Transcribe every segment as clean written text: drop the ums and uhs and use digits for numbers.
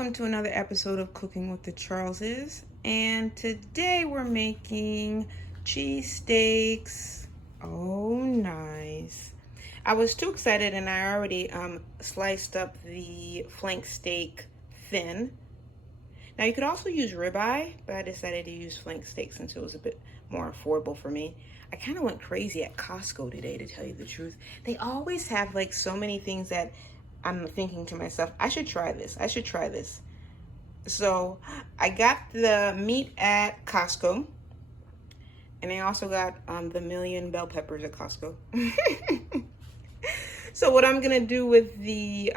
welcome to another episode of Cooking with the Charleses. And today we're making cheesesteaks. Oh, nice. I was too excited and I already sliced up the flank steak thin. Now you could also use ribeye, but I decided to use flank steak since it was a bit more affordable for me. I kind of went crazy at Costco today, to tell you the truth. They always have like so many things that I'm thinking to myself, I should try this. I should try this. So I got the meat at Costco. And I also got the million bell peppers at Costco. So what I'm gonna do with the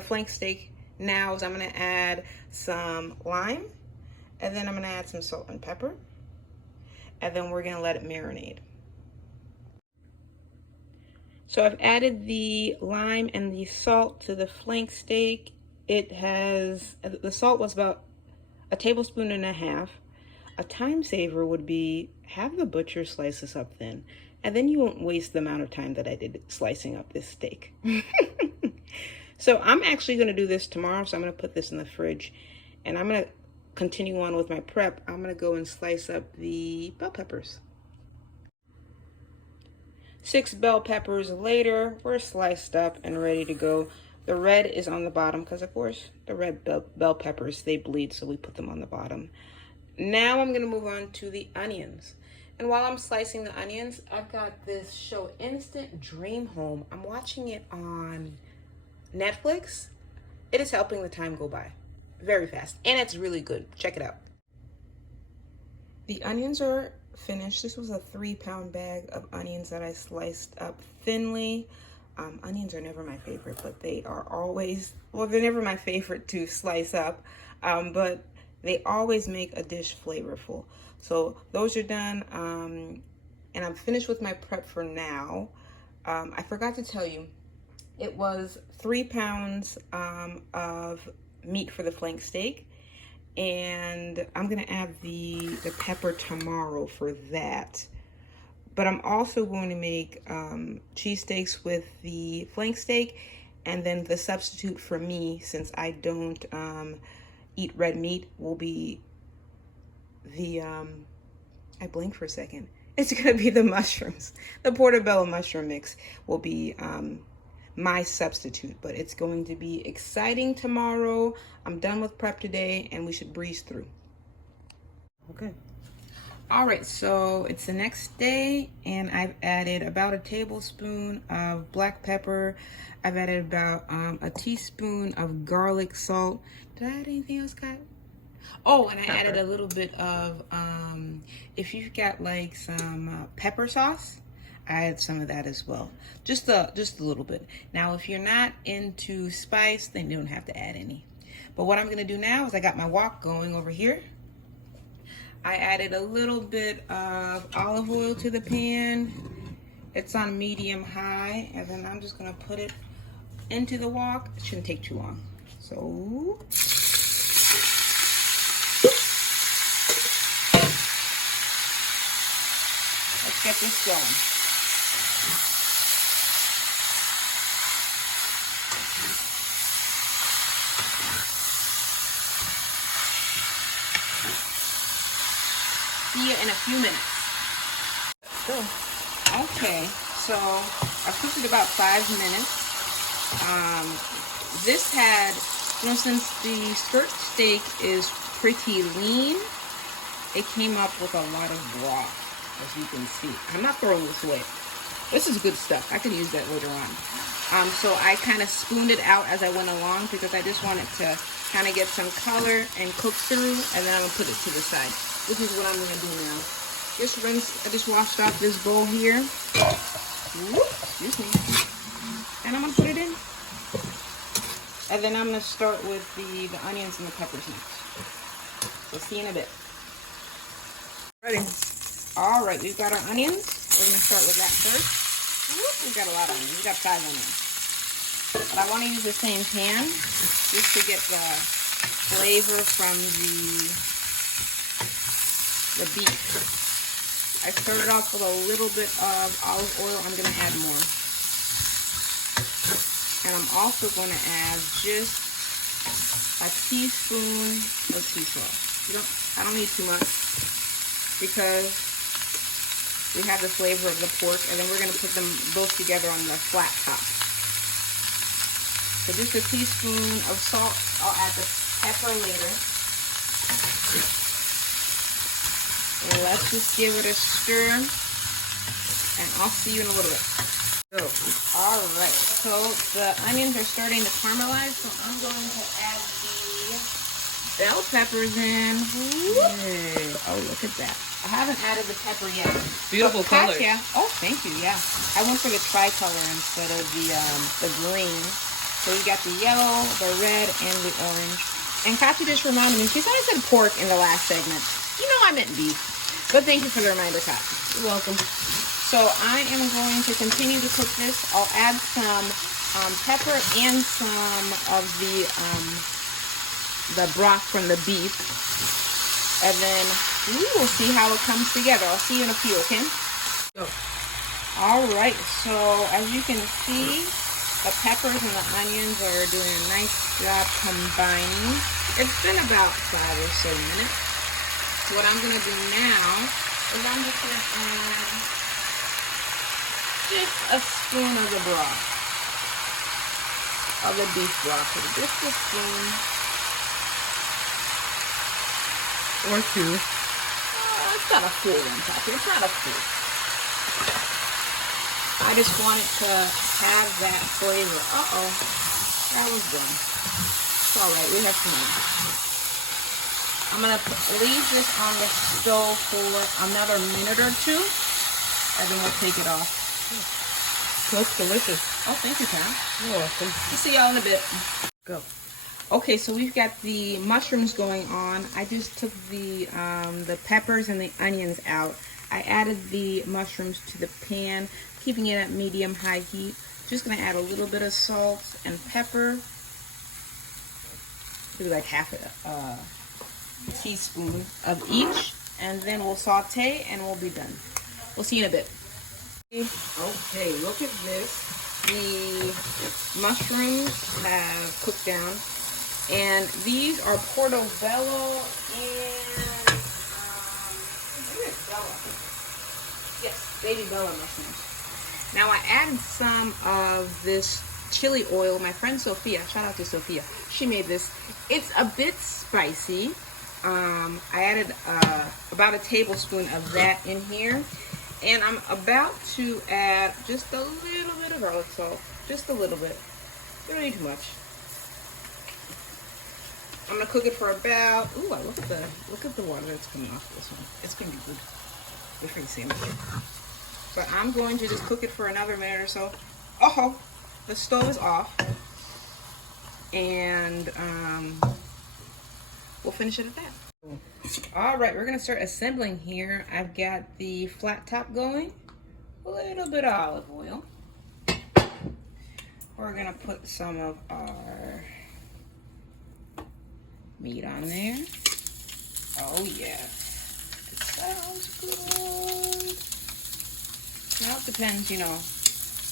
flank steak now is I'm gonna add some lime, and then I'm gonna add some salt and pepper, and then we're gonna let it marinate. So I've added the lime and the salt to the flank steak. The salt was about a tablespoon and a half. A time saver would be have the butcher slice this up thin, and then you won't waste the amount of time that I did slicing up this steak. So I'm actually gonna do this tomorrow, so I'm gonna put this in the fridge, and I'm gonna continue on with my prep. I'm gonna go and slice up the bell peppers. 6 bell peppers later, we're sliced up and ready to go. The red is on the bottom because, of course, the red bell peppers, they bleed, so we put them on the bottom. Now I'm going to move on to the onions. And while I'm slicing the onions, I've got this show, Instant Dream Home. I'm watching it on Netflix. It is helping the time go by very fast, and it's really good. Check it out. The onions are finished. This was a 3-pound bag of onions that I sliced up thinly. Onions are never my favorite, but they are always, well, they're never my favorite to slice up, but they always make a dish flavorful. So those are done, and I'm finished with my prep for now. I forgot to tell you, it was 3 pounds of meat for the flank steak. And I'm gonna add the pepper tomorrow for that. But I'm also going to make cheesesteaks with the flank steak, and then the substitute for me, since I don't eat red meat, will be the, I blinked for a second. It's gonna be the mushrooms. The portobello mushroom mix will be my substitute, but it's going to be exciting tomorrow. I'm done with prep today and we should breeze through. Okay. All right, so it's the next day and I've added about a tablespoon of black pepper. I've added about a teaspoon of garlic salt. Did I add anything else, Kat? Oh, and I added a little bit of, if you've got like some pepper sauce, I add some of that as well. Just a little bit. Now, if you're not into spice, then you don't have to add any. But what I'm gonna do now is I got my wok going over here. I added a little bit of olive oil to the pan. It's on medium high, and then I'm just gonna put it into the wok. It shouldn't take too long. So, let's get this going. See you in a few minutes. So, okay, so I cooked it about 5 minutes. This had, since the skirt steak is pretty lean, it came up with a lot of broth, as you can see. I'm not throwing this away. This is good stuff. I could use that later on. So I kind of spooned it out as I went along because I just wanted to kind of get some color and cook through, and then I'm gonna put it to the side. This is what I'm gonna do now. I just washed off this bowl here. Excuse me. And I'm gonna put it in. And then I'm gonna start with the onions and the peppers next. So see you in a bit. Ready. All right, we've got our onions. We're gonna start with that first. We've got a lot of onions. We've got 5 onions. But I wanna use the same pan just to get the flavor from the beef. I started off with a little bit of olive oil. I'm going to add more. And I'm also going to add just a teaspoon of sea salt. I don't need too much because we have the flavor of the pork, and then we're going to put them both together on the flat top. So just a teaspoon of salt. I'll add the pepper later. And let's just give it a stir, and I'll see you in a little bit. So, all right, so the onions are starting to caramelize, so I'm going to add the bell peppers in. Hey. Oh, look at that. I haven't added the pepper yet. Beautiful color. Yeah. Oh, thank you. Yeah. I went for the tricolor instead of the green. So we got the yellow, the red, and the orange. And Katya just reminded me, she thought I said pork in the last segment. You know I meant beef. But thank you for the reminder, Katya. You're welcome. So I am going to continue to cook this. I'll add some pepper and some of the broth from the beef. And then we will see how it comes together. I'll see you in a few, okay? Go. All right, so as you can see, the peppers and the onions are doing a nice job combining. It's been about 5 or so minutes. What I'm going to do now is I'm just going to add just a spoon of the broth, of the beef broth. Just a spoon. Or 2. It's not a full one, Katya. It's not a full. I just wanted to have that flavor. Uh-oh. That was done. It's all right. We have some more. I'm going to leave this on the stove for another minute or 2, and then we'll take it off. Looks delicious. Oh, thank you, Pam. You're welcome. We'll see y'all in a bit. Go. Okay, so we've got the mushrooms going on. I just took the peppers and the onions out. I added the mushrooms to the pan, keeping it at medium-high heat. Just going to add a little bit of salt and pepper. Maybe like half a teaspoon of each. And then we'll saute and we'll be done. We'll see you in a bit. Okay, look at this. The mushrooms have cooked down. And these are portobello and maybe it's Bella. Yes, baby Bella mushrooms. Now I added some of this chili oil. My friend Sophia, shout out to Sophia, she made this. It's a bit spicy. I added about a tablespoon of that in here. And I'm about to add just a little bit of garlic salt. Just a little bit. You don't need too much. I'm gonna cook it for about. Ooh, look at the water that's coming off this one. It's gonna be good. Good for the sandwich. But I'm going to just cook it for another minute or so. Oh, the stove is off, and we'll finish it at that. All right, we're gonna start assembling here. I've got the flat top going. A little bit of olive oil. We're gonna put some of our meat on there. Oh yes, it sounds good. Now it depends, you know,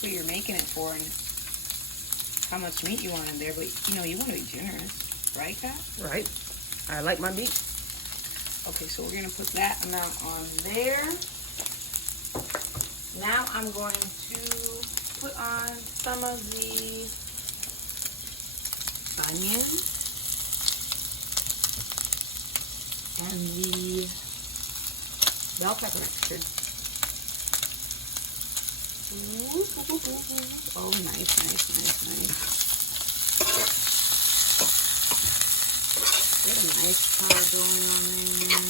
who you're making it for and how much meat you want in there, but you know, you want to be generous, right, Kat? Right. I like my meat. Okay, so we're gonna put that amount on there. Now I'm going to put on some of the onions and the bell pepper mixture. Oh, nice. Get a nice color going on there.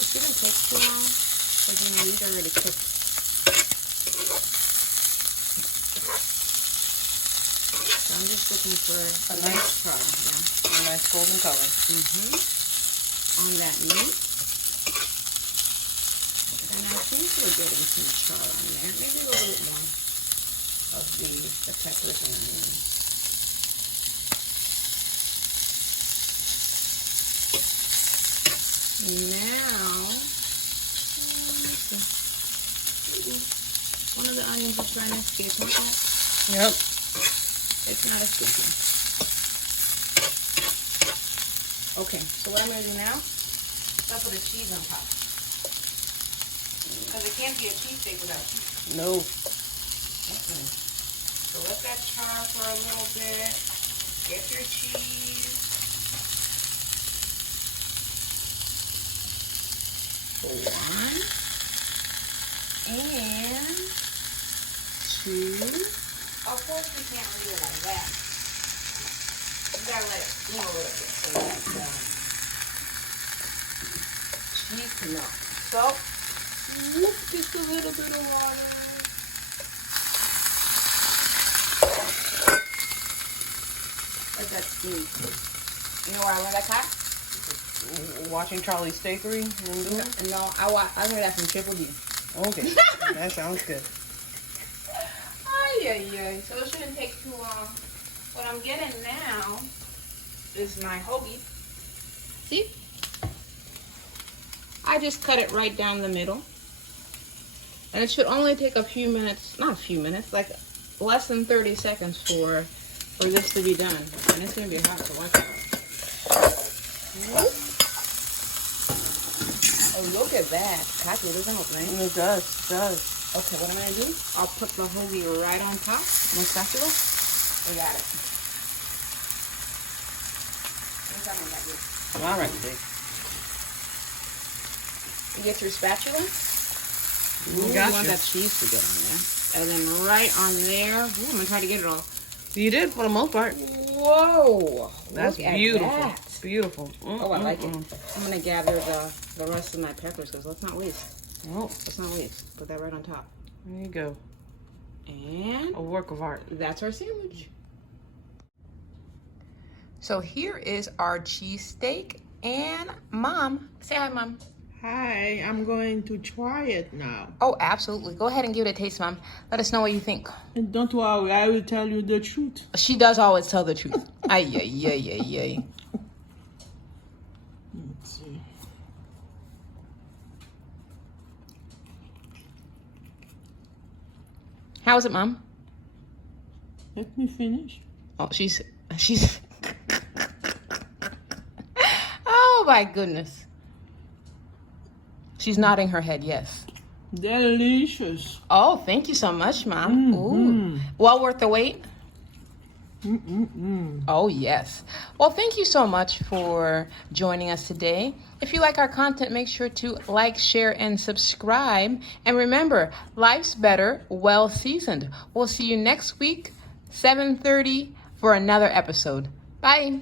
It shouldn't take too long because you know these are already cooked. So I'm just looking for a nice color, yeah. A nice golden color. On that meat. And I think we're getting some char on there. Maybe a little bit more of the peppers and onions. Now, one of the onions is trying to escape. Look at that. Yep. It's not escaping. Okay, so what I'm going to do now is I'll put the cheese on top. Because it can't be a cheesesteak without cheese. No. Okay. So let that char for a little bit. Get your cheese. 1 and 2. Of course, we can't leave it like that. You gotta let it steam a little bit so that cheese can melt. So, whoop, just a little bit of water. Let that steam. You know where I learned that, Kai? Watching Charlie's Steakery and doing it? No, I learned that from Triple D. Okay. That sounds good. Ay. So it shouldn't take too long. What I'm getting now is my hoagie. See? I just cut it right down the middle. And it should only take a few minutes, not a few minutes, like less than 30 seconds for this to be done. And it's going to be hot, so watch out. Oh, look at that. Kathy, it doesn't look nice. It does. Okay, what I'm going to do, I'll put the hoagie right on top. My spatula. We got it. All right, babe. You get your spatula. You You got want you. that cheese to get on there. And then right on there. Ooh, I'm going to try to get it all. You did for the most part. Whoa. That's look at beautiful. that. Beautiful. Oh, I like it. I'm going to gather the rest of my peppers because let's not waste. Oh, Let's not waste. Put that right on top. there you go. And A work of art. that's our sandwich. So here is our cheesesteak. And Mom, say hi, Mom. Hi, I'm going to try it now. Oh, absolutely. Go ahead and give it a taste, Mom. Let us know what you think. And don't worry, I will tell you the truth. She does always tell the truth. Ay. Let's see. How is it, Mom? Let me finish. Oh, she's. Oh my goodness. She's nodding her head, yes. Delicious. Oh, thank you so much, Mom. Ooh. Well worth the wait? Oh, yes. Well, thank you so much for joining us today. If you like our content, make sure to like, share, and subscribe. And remember, life's better, well seasoned. We'll see you next week, 7:30, for another episode. Bye.